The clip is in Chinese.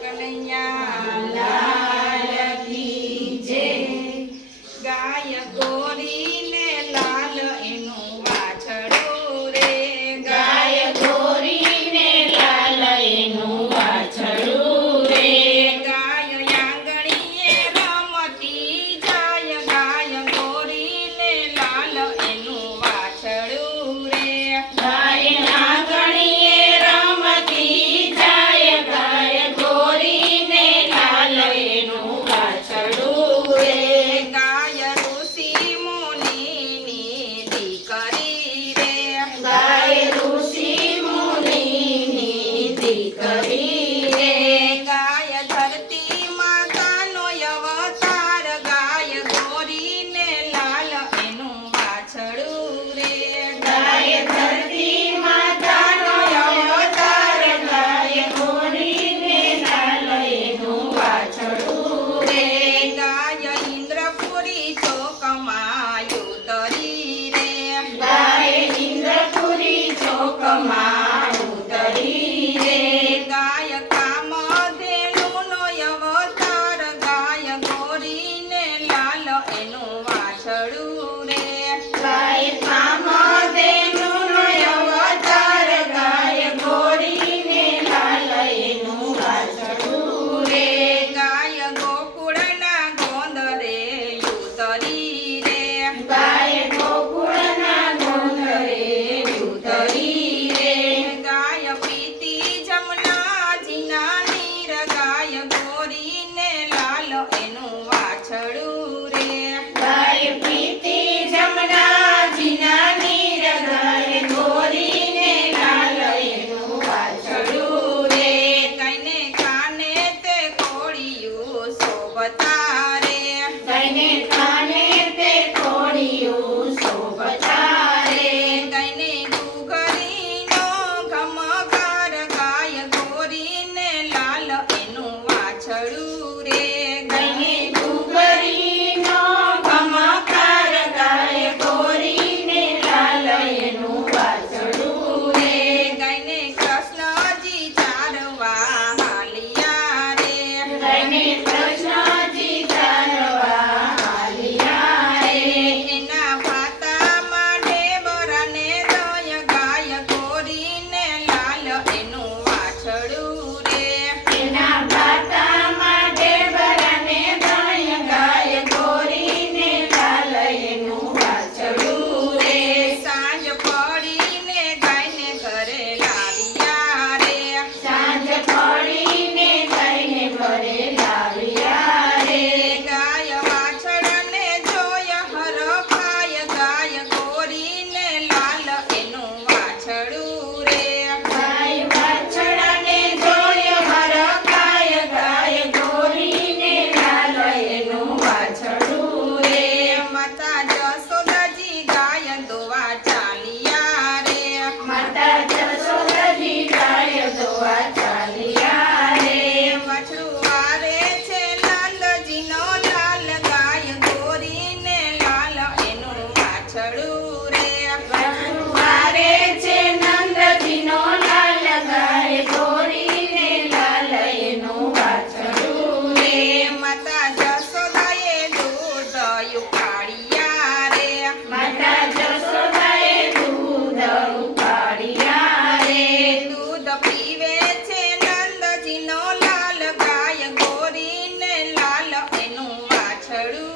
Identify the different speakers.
Speaker 1: કનૈયા ತಳು ಎರಡು